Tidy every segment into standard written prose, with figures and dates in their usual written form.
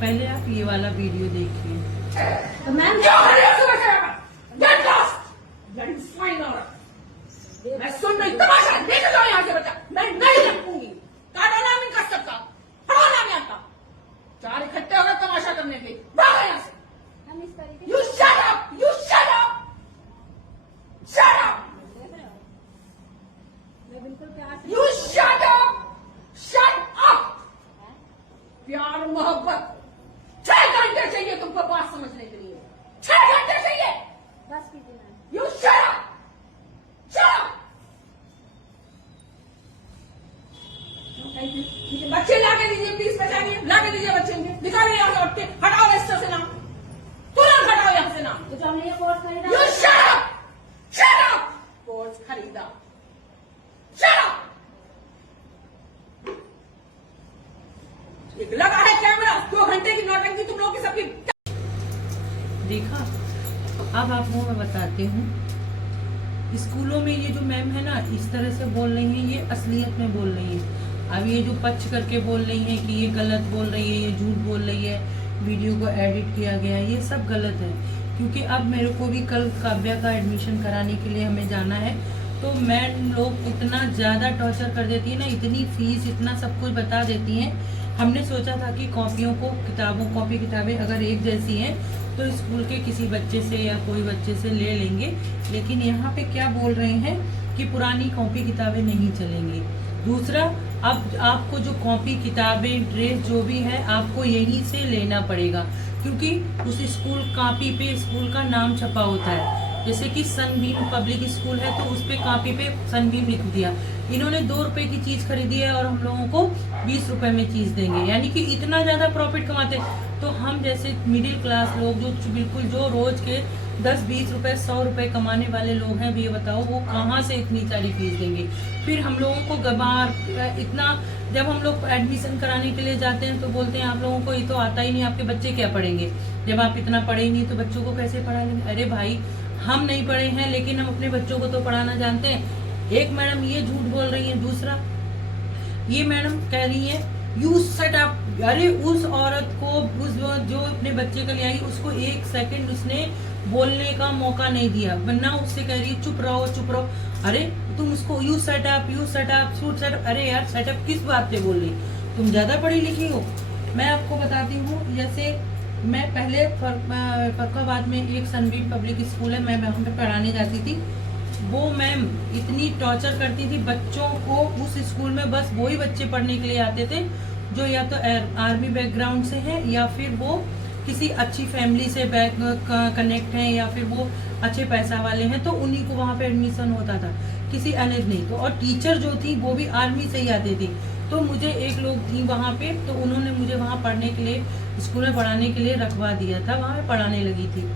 पहले आप ये वाला वीडियो देखिए। तो मैम मैं सुन रही तमाशा लेके जाओ यहाँ से बच्चा। मैं नहीं रखूंगी। काटो नाम इनका सबका, पढ़ाना नहीं आता। चार इकट्ठे हो गए तमाशा करने के। भागो यहाँ से। हम इस तरीके You shut up! You shut up! Shut up! मैं बिल्कुल प्यार से You shut up! Shut up! प्यार मोहब्बत 6 घंटे चाहिए तुमको बात समझने के लिए। 6 घंटे चाहिए। बस कीजिए ma'am. You shut up! Shut up! बच्चे लाके दीजिए प्लीज, बचाइए। लाके दीजिए बच्चे इनके। निकालिए यहाँ से उठ के। हटाओ रजिस्टर से नाम। तुरंत हटाओ यहाँ से नाम। तो जो हमने ये कोर्स खरीदा You shut up! Shut up! Course खरीदा। Shut up! एक लगा है कैमरा। 2 घंटे की नौटंकी तुम लोग की सबकी। देखा? अब आपको मैं बताती हूँ, स्कूलों में ये जो मैम है ना, इस तरह से बोल रही हैं, ये असलियत में बोल रही हैं। अब ये जो पक्ष करके बोल रही हैं कि ये गलत बोल रही है, ये झूठ बोल रही है, वीडियो को एडिट किया गया है, ये सब गलत है। क्योंकि अब मेरे को भी कल काव्या का एडमिशन कराने के लिए हमें जाना है, तो मैम लोग इतना ज़्यादा टॉर्चर कर देती है ना, इतनी फीस, इतना सब कुछ बता देती हैं। हमने सोचा था कि कॉपियों को कॉपी किताबें अगर एक जैसी हैं तो स्कूल के किसी बच्चे से या कोई बच्चे से ले लेंगे, लेकिन यहाँ पे क्या बोल रहे हैं कि पुरानी कॉपी किताबें नहीं चलेंगी। दूसरा, अब आपको जो कॉपी किताबें ड्रेस जो भी है आपको यहीं से लेना पड़ेगा, क्योंकि उस स्कूल कॉपी पे स्कूल का नाम छपा होता है। जैसे कि सनबीम पब्लिक स्कूल है तो उस पे कॉपी पे सनबीम लिख दिया। इन्होंने 2 रुपए की चीज खरीदी है और हम लोगों को 20 रुपए में चीज देंगे, यानी कि इतना ज्यादा प्रॉफिट कमाते। तो हम जैसे मिडिल क्लास लोग जो बिल्कुल जो रोज के 10-20 रुपए 100 रुपए कमाने वाले लोग हैं, ये बताओ वो कहाँ से इतनी सारी फीस देंगे। फिर हम लोगों को गवार इतना, जब हम लोग एडमिशन कराने के लिए जाते हैं तो बोलते हैं आप लोगों को ये तो आता ही नहीं, आपके बच्चे क्या पढ़ेंगे। जब आप इतना पढ़े ही नहीं तो बच्चों को कैसे पढ़ा लेंगे। अरे भाई, हम नहीं पढ़े हैं लेकिन हम अपने बच्चों को तो पढ़ाना जानते हैं। एक मैडम ये झूठ बोल रही है। दूसरा, ये मैडम कह रही है यू सेट अप। अरे उस औरत को, उस जो अपने बच्चे का ले आई, उसको 1 सेकंड उसने बोलने का मौका नहीं दिया, वरना उससे कह रही है चुप रहो चुप रहो। अरे तुम उसको यू सेटअप शूट सेटअप। अरे यार, सेटअप किस बात पे बोल रही, तुम ज्यादा पढ़ी लिखी हो। मैं आपको बताती हूँ, जैसे मैं पहले फरुखाबाद में एक सनबीम पब्लिक स्कूल है, मैं वहाँ पे पढ़ाने जाती थी। वो मैम इतनी टॉर्चर करती थी बच्चों को। उस स्कूल में बस वही बच्चे पढ़ने के लिए आते थे जो या तो आर्मी बैकग्राउंड से हैं या फिर वो किसी अच्छी फैमिली से कनेक्ट हैं या फिर वो अच्छे पैसा वाले हैं, तो उन्हीं को वहाँ पे एडमिशन होता था, किसी अन्य नहीं। तो और टीचर जो थी वो भी आर्मी से ही आती थी। तो मुझे एक लोग थी वहाँ पे, तो उन्होंने मुझे वहाँ पढ़ने के लिए, स्कूल में पढ़ाने के लिए रखवा दिया था, वहाँ पे पढ़ाने लगी थी।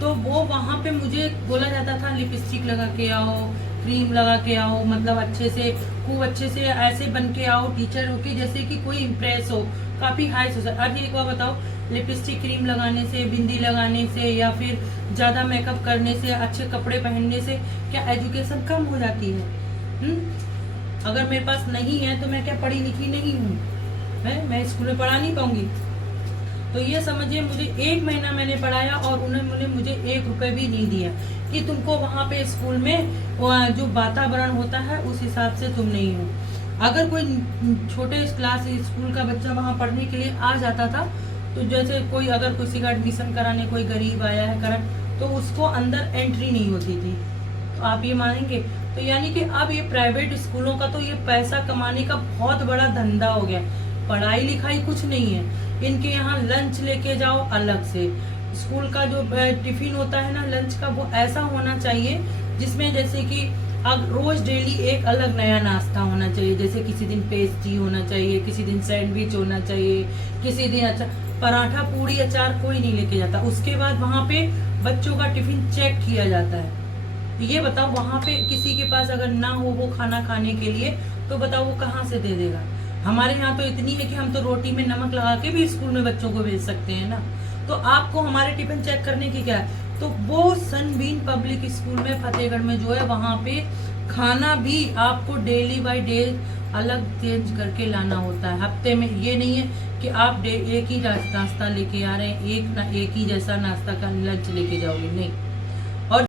तो वो वहाँ पे मुझे बोला जाता था लिपस्टिक लगा के आओ, क्रीम लगा के आओ, मतलब अच्छे से खूब अच्छे से ऐसे बन के आओ टीचर हो के, जैसे कि कोई इम्प्रेस हो, काफी हाई सोसाइटी। अब एक बार बताओ, लिपस्टिक क्रीम लगाने से, बिंदी लगाने से या फिर ज्यादा मेकअप करने से, अच्छे कपड़े पहनने से क्या एजुकेशन कम हो जाती है? अगर मेरे पास नहीं है तो मैं क्या पढ़ी लिखी नहीं हूँ? मैं स्कूल में पढ़ा नहीं पाऊंगी? तो ये समझिए, मुझे 1 महीना मैंने पढ़ाया और उन्होंने मुझे 1 रुपए भी नहीं दिया कि तुमको वहाँ पे स्कूल में जो वातावरण होता है उस हिसाब से तुम नहीं हो। अगर कोई छोटे क्लास स्कूल का बच्चा वहाँ पढ़ने के लिए आ जाता था, तो जैसे कोई अगर किसी का एडमिशन कराने कोई गरीब आया है करन, तो उसको अंदर एंट्री नहीं होती थी। तो आप ये मानेंगे? तो यानी कि अब ये प्राइवेट स्कूलों का तो ये पैसा कमाने का बहुत बड़ा धंधा हो गया। पढ़ाई लिखाई कुछ नहीं है इनके यहाँ। लंच लेके जाओ अलग से, स्कूल का जो टिफिन होता है ना लंच का, वो ऐसा होना चाहिए जिसमें जैसे कि अब रोज डेली एक अलग नया नाश्ता होना चाहिए। जैसे किसी दिन पेस्ट्री होना चाहिए, किसी दिन सैंडविच होना चाहिए, किसी दिन अच्छा पराठा पूरी अचार कोई नहीं लेके जाता। उसके बाद वहाँ पे बच्चों का टिफिन चेक किया जाता है। ये बताओ, वहाँ पे किसी के पास अगर ना हो वो खाना खाने के लिए, तो बताओ वो कहाँ से दे देगा? हमारे यहाँ तो इतनी है कि हम तो रोटी में नमक लगा के भी स्कूल में बच्चों को भेज सकते हैं ना। तो आपको हमारे टिफिन चेक करने की क्या है? तो वो सनबीम पब्लिक स्कूल में फतेहगढ़ में जो है, वहाँ पे खाना भी आपको डेली बाय डे अलग चेंज करके लाना होता है। हफ्ते में ये नहीं है कि आप एक ही नाश्ता लेके आ रहे हैं, एक ही जैसा नाश्ता का लंच लेके जाओगे, नहीं।